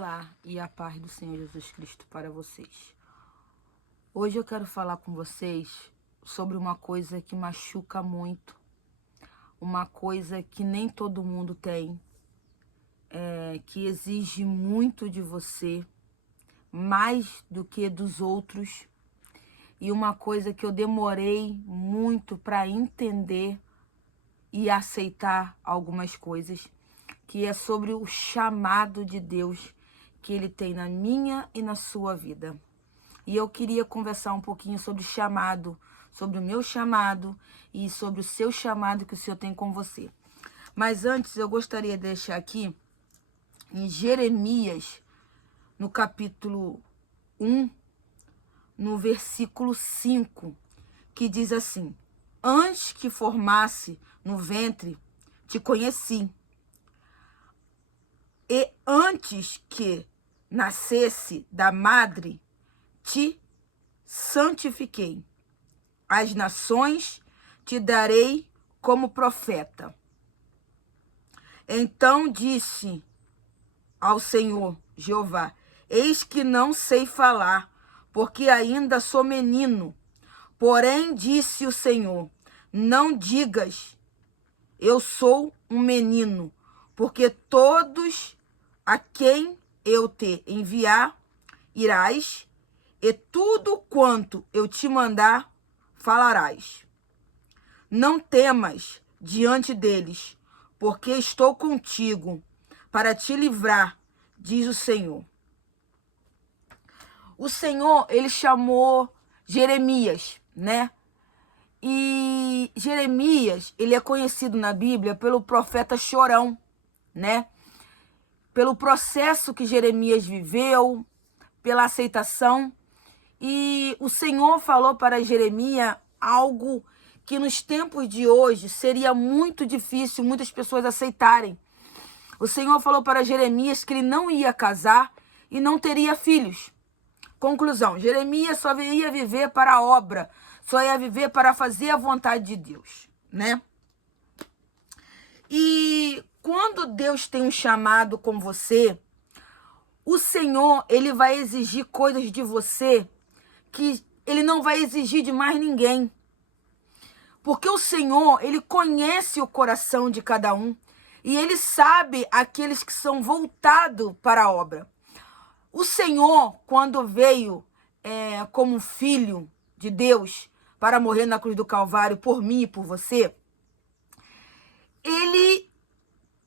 Olá e a paz do Senhor Jesus Cristo para vocês. Hoje eu quero falar com vocês sobre uma coisa que machuca muito, uma coisa que nem todo mundo tem, que exige muito de você, mais do que dos outros, e uma coisa que eu demorei muito para entender e aceitar algumas coisas, que é sobre o chamado de Deus que Ele tem na minha e na sua vida. E eu queria conversar um pouquinho sobre chamado, sobre o meu chamado e sobre o seu chamado que o Senhor tem com você. Mas antes eu gostaria de deixar aqui em Jeremias, no capítulo 1, no versículo 5, que diz assim: antes que formasse no ventre, te conheci. E antes que nascesse da madre, te santifiquei. As nações te darei como profeta. Então disse ao Senhor Jeová: eis que não sei falar, porque ainda sou menino. Porém disse o Senhor: não digas, eu sou um menino, porque todos a quem eu te enviar irás, e tudo quanto eu te mandar falarás. Não temas diante deles, porque estou contigo para te livrar, diz o Senhor. O Senhor, ele chamou Jeremias, né? E Jeremias, ele é conhecido na Bíblia pelo profeta chorão, né? Pelo processo que Jeremias viveu, pela aceitação. E o Senhor falou para Jeremias algo que nos tempos de hoje seria muito difícil muitas pessoas aceitarem. O Senhor falou para Jeremias que ele não ia casar e não teria filhos. Conclusão: Jeremias só ia viver para a obra, só ia viver para fazer a vontade de Deus, né? E quando Deus tem um chamado com você, o Senhor, ele vai exigir coisas de você que ele não vai exigir de mais ninguém. Porque o Senhor, ele conhece o coração de cada um e ele sabe aqueles que são voltados para a obra. O Senhor, quando veio como filho de Deus para morrer na cruz do Calvário por mim e por você, ele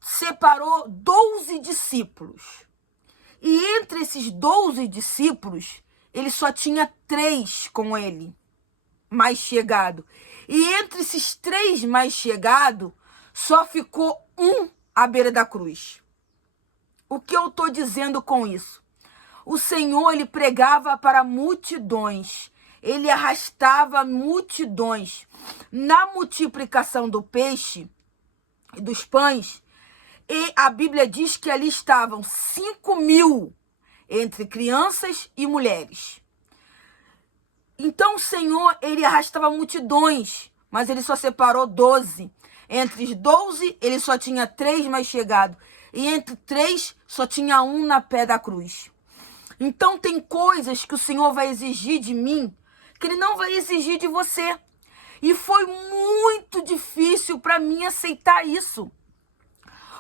separou 12 discípulos. E entre esses 12 discípulos, ele só tinha 3 com ele, mais chegado. E entre esses 3 mais chegados, só ficou um à beira da cruz. O que eu estou dizendo com isso? O Senhor, ele pregava para multidões. Ele arrastava multidões. Na multiplicação do peixe e dos pães, e a Bíblia diz que ali estavam 5.000, entre crianças e mulheres. Então o Senhor, ele arrastava multidões, mas ele só separou 12. Entre os 12, ele só tinha 3 mais chegados. E entre 3, só tinha um na pé da cruz. Então tem coisas que o Senhor vai exigir de mim, que ele não vai exigir de você. E foi muito difícil para mim aceitar isso.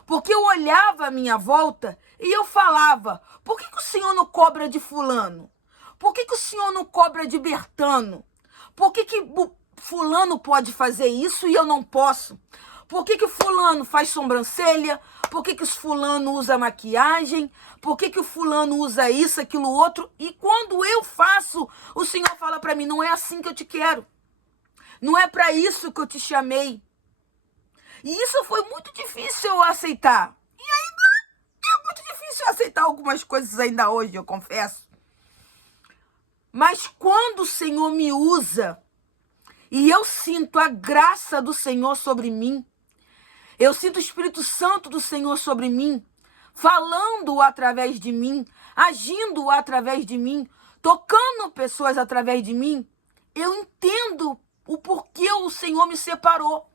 Porque eu olhava à minha volta e eu falava: por que o Senhor não cobra de fulano? Por que o Senhor não cobra de Bertano? Por que fulano pode fazer isso e eu não posso? Por que fulano faz sobrancelha? Por que fulano usa maquiagem? Por que o fulano usa isso, aquilo, outro? E quando eu faço, o Senhor fala para mim: não é assim que eu te quero. Não é para isso que eu te chamei. E isso foi muito difícil eu aceitar. E ainda é muito difícil aceitar algumas coisas ainda hoje, eu confesso. Mas quando o Senhor me usa e eu sinto a graça do Senhor sobre mim, eu sinto o Espírito Santo do Senhor sobre mim, falando através de mim, agindo através de mim, tocando pessoas através de mim, eu entendo o porquê o Senhor me separou.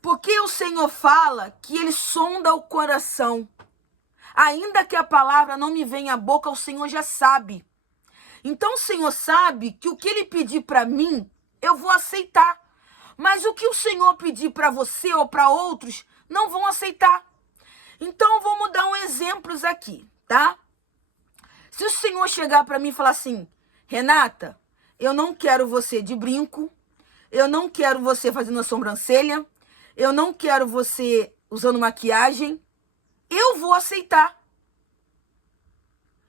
Porque o Senhor fala que ele sonda o coração. Ainda que a palavra não me venha à boca, o Senhor já sabe. Então o Senhor sabe que o que Ele pedir para mim, eu vou aceitar. Mas o que o Senhor pedir para você ou para outros, não vão aceitar. Então vamos dar exemplos aqui, tá? Se o Senhor chegar para mim e falar assim, Renata, eu não quero você de brinco, eu não quero você fazendo a sobrancelha, eu não quero você usando maquiagem, eu vou aceitar.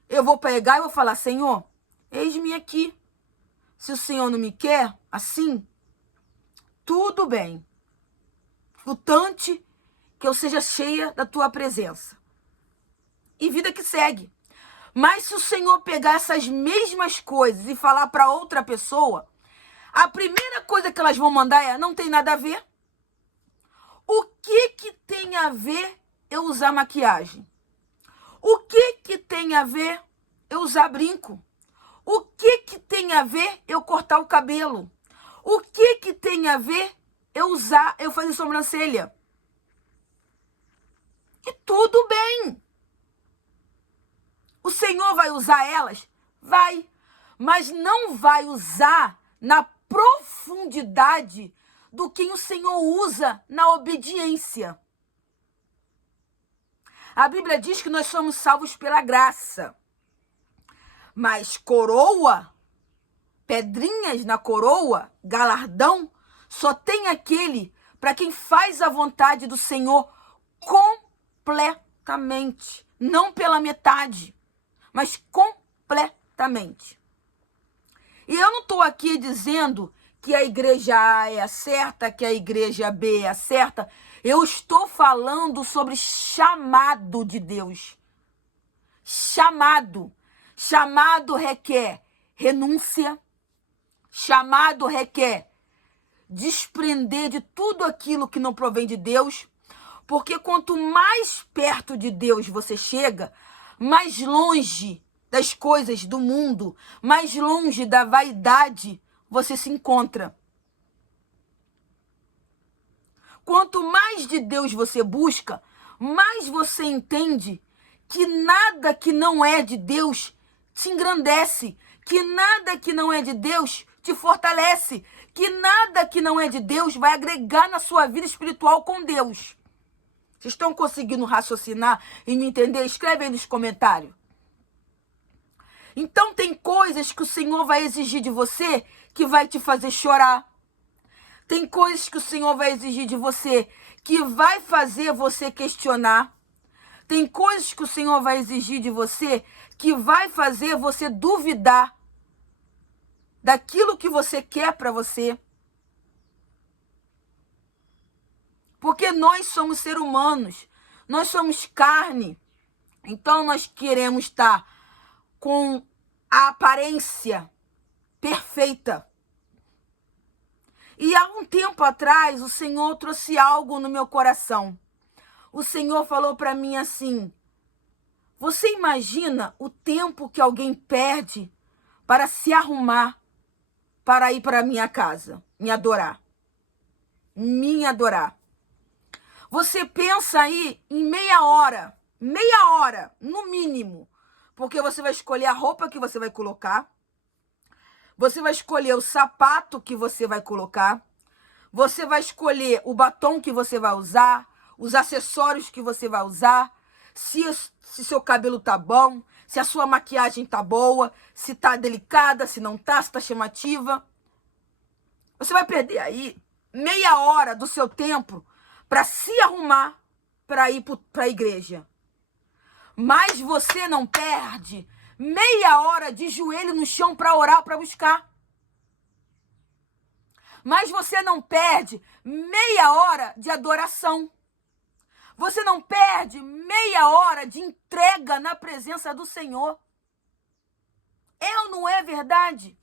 Eu vou pegar e vou falar, Senhor, eis-me aqui. Se o Senhor não me quer assim, tudo bem. Constante que eu seja cheia da tua presença. E vida que segue. Mas se o Senhor pegar essas mesmas coisas e falar para outra pessoa, a primeira coisa que elas vão mandar é, não tem nada a ver. O que tem a ver eu usar maquiagem? O que tem a ver eu usar brinco? O que tem a ver eu cortar o cabelo? O que tem a ver eu fazer sobrancelha? E tudo bem. O Senhor vai usar elas? Vai. Mas não vai usar na profundidade do que o Senhor usa na obediência. A Bíblia diz que nós somos salvos pela graça. Mas coroa, pedrinhas na coroa, galardão, só tem aquele para quem faz a vontade do Senhor completamente. Não pela metade, mas completamente. E eu não estou aqui dizendo que a igreja A é a certa, que a igreja B é a certa. Eu estou falando sobre chamado de Deus. Chamado. Chamado requer renúncia. Chamado requer desprender de tudo aquilo que não provém de Deus. Porque quanto mais perto de Deus você chega, mais longe das coisas do mundo, mais longe da vaidade você se encontra. Quanto mais de Deus você busca, mais você entende que nada que não é de Deus te engrandece, que nada que não é de Deus te fortalece, que nada que não é de Deus vai agregar na sua vida espiritual com Deus. Vocês estão conseguindo raciocinar e me entender? Escreve aí nos comentários. Então tem coisas que o Senhor vai exigir de você que vai te fazer chorar. Tem coisas que o Senhor vai exigir de você que vai fazer você questionar. Tem coisas que o Senhor vai exigir de você que vai fazer você duvidar daquilo que você quer para você. Porque nós somos seres humanos, nós somos carne. Então nós queremos estar com a aparência perfeita. E há um tempo atrás, o Senhor trouxe algo no meu coração. O Senhor falou para mim assim, você imagina o tempo que alguém perde para se arrumar, para ir para a minha casa, me adorar? Me adorar. Você pensa aí em meia hora, no mínimo, porque você vai escolher a roupa que você vai colocar, você vai escolher o sapato que você vai colocar, você vai escolher o batom que você vai usar, os acessórios que você vai usar, se seu cabelo tá bom, se a sua maquiagem tá boa, se tá delicada, se não tá, se tá chamativa. Você vai perder aí meia hora do seu tempo para se arrumar para ir para a igreja. Mas você não perde meia hora de joelho no chão para orar, para buscar. Mas você não perde meia hora de adoração. Você não perde meia hora de entrega na presença do Senhor. É ou não é verdade?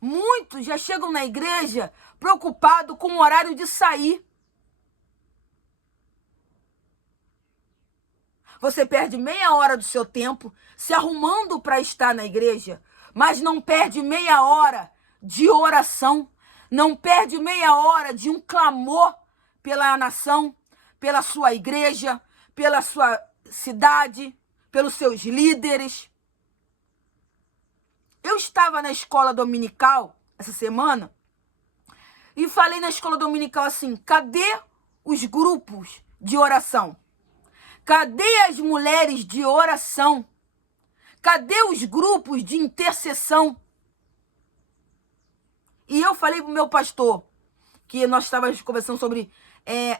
Muitos já chegam na igreja preocupados com o horário de sair. Você perde meia hora do seu tempo se arrumando para estar na igreja, mas não perde meia hora de oração, não perde meia hora de um clamor pela nação, pela sua igreja, pela sua cidade, pelos seus líderes. Eu estava na escola dominical essa semana e falei na escola dominical assim: cadê os grupos de oração? Cadê as mulheres de oração? Cadê os grupos de intercessão? E eu falei pro meu pastor, que nós estávamos conversando sobre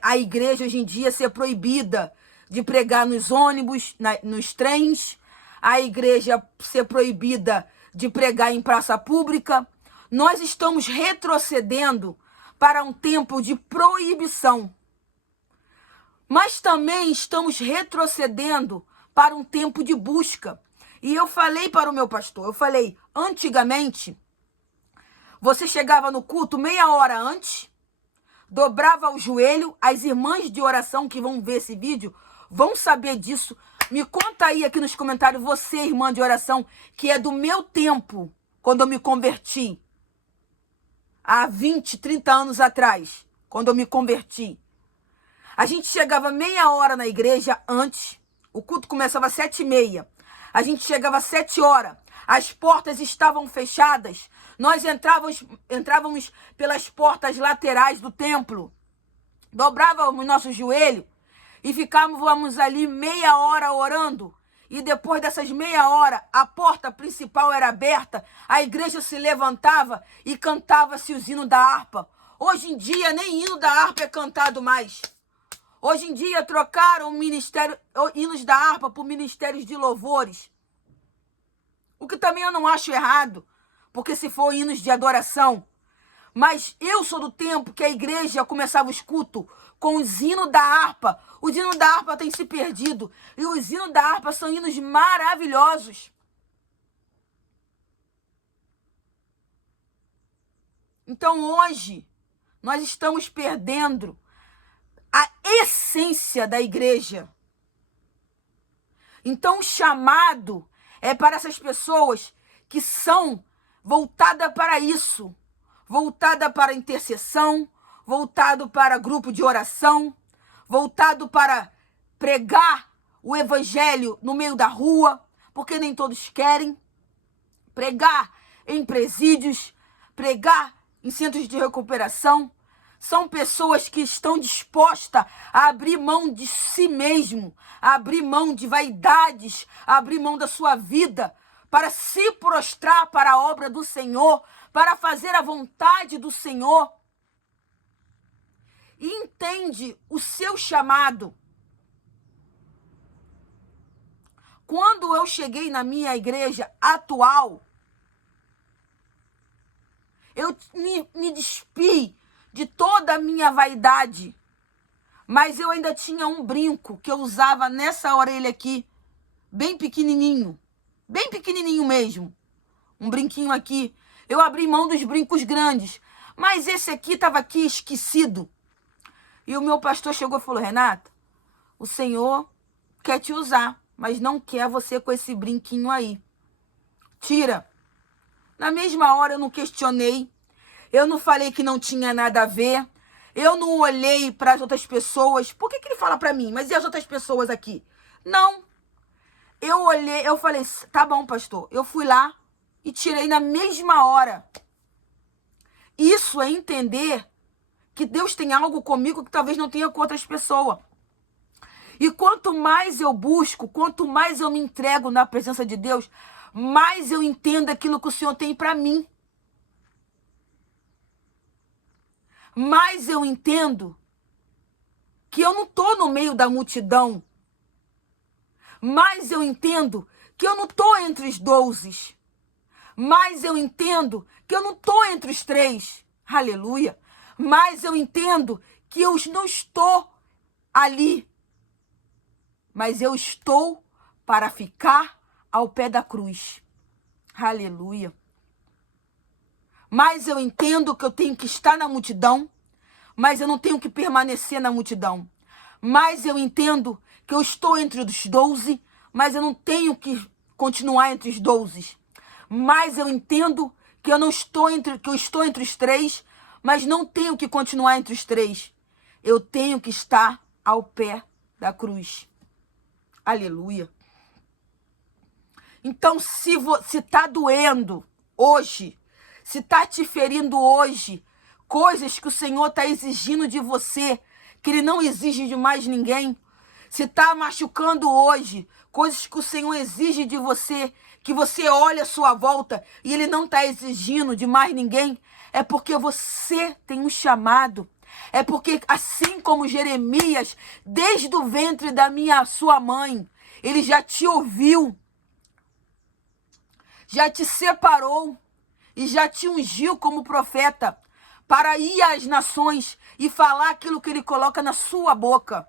a igreja hoje em dia ser proibida de pregar nos ônibus, nos trens, a igreja ser proibida de pregar em praça pública. Nós estamos retrocedendo para um tempo de proibição. Mas também estamos retrocedendo para um tempo de busca. E eu falei para o meu pastor, antigamente, você chegava no culto meia hora antes, dobrava o joelho, as irmãs de oração que vão ver esse vídeo vão saber disso. Me conta aí aqui nos comentários, você, irmã de oração, que é do meu tempo, quando eu me converti, há 20, 30 anos atrás, quando eu me converti. A gente chegava meia hora na igreja antes, o culto começava às 7h30. A gente chegava às 7 horas, as portas estavam fechadas, nós entrávamos pelas portas laterais do templo, dobrávamos nosso joelho e ficávamos ali meia hora orando. E depois dessas meia hora, a porta principal era aberta, a igreja se levantava e cantava-se os hinos da harpa. Hoje em dia, nem hino da harpa é cantado mais. Hoje em dia, trocaram hinos da harpa por ministérios de louvores. O que também eu não acho errado, porque se for hinos de adoração. Mas eu sou do tempo que a igreja começava os cultos com os hinos da harpa. Os hinos da harpa têm se perdido. E os hinos da harpa são hinos maravilhosos. Então hoje, nós estamos perdendo a essência da igreja. Então o chamado é para essas pessoas que são voltadas para isso. Voltada para intercessão, voltado para grupo de oração, voltado para pregar o evangelho no meio da rua, porque nem todos querem, pregar em presídios, pregar em centros de recuperação. São pessoas que estão dispostas a abrir mão de si mesmo, a abrir mão de vaidades, a abrir mão da sua vida, para se prostrar para a obra do Senhor, para fazer a vontade do Senhor. E entende o seu chamado. Quando eu cheguei na minha igreja atual, eu me despi de toda a minha vaidade, mas eu ainda tinha um brinco que eu usava nessa orelha aqui, bem pequenininho mesmo, um brinquinho aqui. Eu abri mão dos brincos grandes, mas esse aqui estava aqui esquecido. E o meu pastor chegou e falou: Renata, o Senhor quer te usar, mas não quer você com esse brinquinho aí. Tira. Na mesma hora eu não questionei, eu não falei que não tinha nada a ver, eu não olhei para as outras pessoas. Por que ele fala para mim? Mas e as outras pessoas aqui? Não. Eu olhei, eu falei: tá bom, pastor. Eu fui lá e tirei na mesma hora. Isso é entender que Deus tem algo comigo que talvez não tenha com outras pessoas. E quanto mais eu busco, quanto mais eu me entrego na presença de Deus, mais eu entendo aquilo que o Senhor tem para mim. Mais eu entendo que eu não estou no meio da multidão. Mais eu entendo que eu não estou entre os 12. Mais eu entendo que eu não estou entre os 3. Aleluia. Mas eu entendo que eu não estou ali. Mas eu estou para ficar ao pé da cruz. Aleluia. Mas eu entendo que eu tenho que estar na multidão, mas eu não tenho que permanecer na multidão. Mas eu entendo que eu estou entre os 12, mas eu não tenho que continuar entre os 12. Mas eu entendo que eu estou entre os 3, mas não tenho que continuar entre os 3. Eu tenho que estar ao pé da cruz. Aleluia. Então, se está doendo hoje, se está te ferindo hoje, coisas que o Senhor está exigindo de você, que Ele não exige de mais ninguém, se está machucando hoje, coisas que o Senhor exige de você, que você olha à sua volta e Ele não está exigindo de mais ninguém, é porque você tem um chamado. É porque, assim como Jeremias, desde o ventre da sua mãe, Ele já te ouviu, já te separou e já te ungiu como profeta para ir às nações e falar aquilo que Ele coloca na sua boca.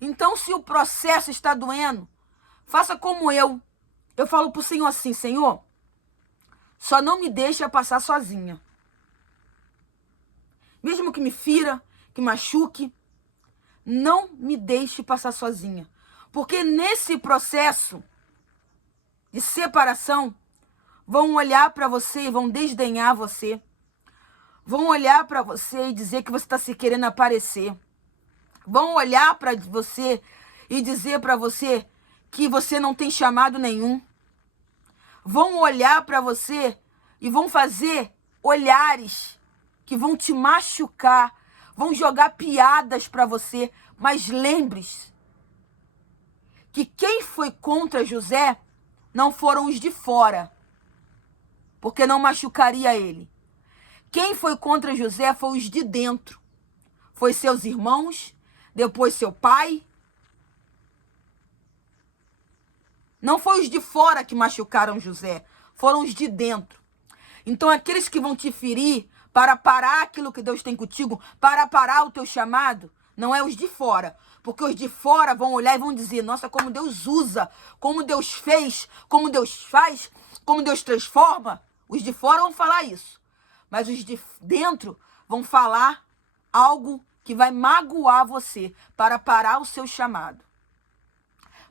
Então, se o processo está doendo, faça como eu. Eu falo para o Senhor assim: Senhor, só não me deixa passar sozinha. Mesmo que me fira, que machuque, não me deixe passar sozinha. Porque nesse processo de separação, vão olhar para você e vão desdenhar você. Vão olhar para você e dizer que você está se querendo aparecer. Vão olhar para você e dizer para você que você não tem chamado nenhum. Vão olhar para você e vão fazer olhares que vão te machucar, vão jogar piadas para você. Mas lembre-se que quem foi contra José não foram os de fora, porque não machucaria ele. Quem foi contra José foi os de dentro. Foi seus irmãos, depois seu pai. Não foi os de fora que machucaram José, foram os de dentro. Então aqueles que vão te ferir para parar aquilo que Deus tem contigo, para parar o teu chamado, não é os de fora. Porque os de fora vão olhar e vão dizer: nossa, como Deus usa, como Deus fez, como Deus faz, como Deus transforma. Os de fora vão falar isso. Mas os de dentro vão falar algo que vai magoar você para parar o seu chamado.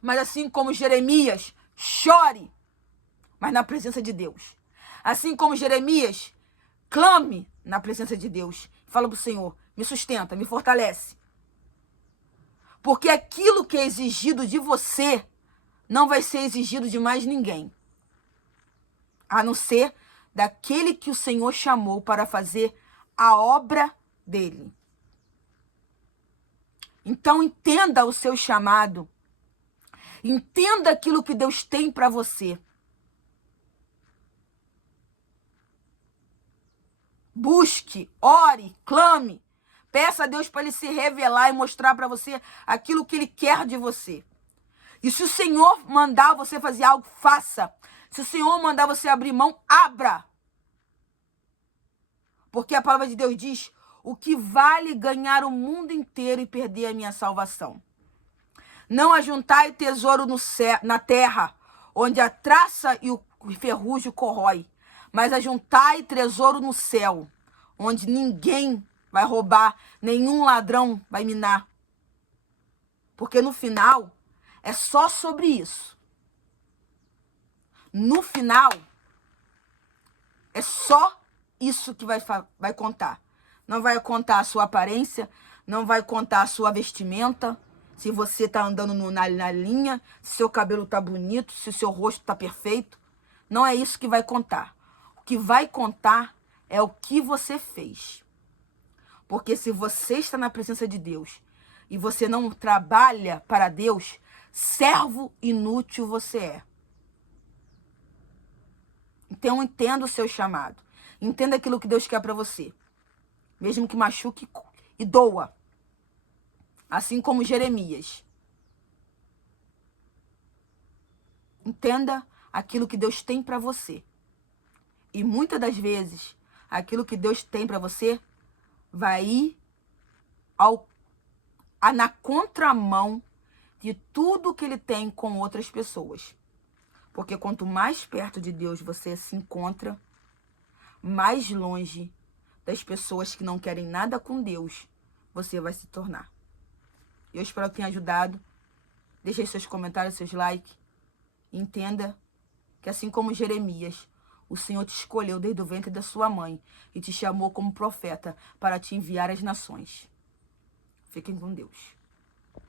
Mas assim como Jeremias, chore, mas na presença de Deus. Assim como Jeremias, clame na presença de Deus. Fala para o Senhor: me sustenta, me fortalece. Porque aquilo que é exigido de você não vai ser exigido de mais ninguém, a não ser daquele que o Senhor chamou para fazer a obra dele. Então entenda o seu chamado. Entenda aquilo que Deus tem para você. Busque, ore, clame. Peça a Deus para Ele se revelar e mostrar para você aquilo que Ele quer de você. E se o Senhor mandar você fazer algo, faça. Se o Senhor mandar você abrir mão, abra. Porque a palavra de Deus diz: o que vale ganhar o mundo inteiro e perder a minha salvação? Não ajuntai tesouro na terra, onde a traça e o ferrugem corrói, mas ajuntai tesouro no céu, onde ninguém vai roubar, nenhum ladrão vai minar. Porque no final é só sobre isso. No final é só isso que vai contar. Não vai contar a sua aparência, não vai contar a sua vestimenta, se você está andando na linha, se seu cabelo está bonito, se o seu rosto está perfeito. Não é isso que vai contar. O que vai contar é o que você fez. Porque se você está na presença de Deus e você não trabalha para Deus, servo inútil você é. Então entenda o seu chamado. Entenda aquilo que Deus quer para você. Mesmo que machuque e doa. Assim como Jeremias. Entenda aquilo que Deus tem para você. E muitas das vezes, aquilo que Deus tem para você vai ir na contramão de tudo que Ele tem com outras pessoas. Porque quanto mais perto de Deus você se encontra, mais longe das pessoas que não querem nada com Deus você vai se tornar. Eu espero que tenha ajudado. Deixe aí seus comentários, seus likes. Entenda que assim como Jeremias, o Senhor te escolheu desde o ventre da sua mãe e te chamou como profeta para te enviar às nações. Fiquem com Deus.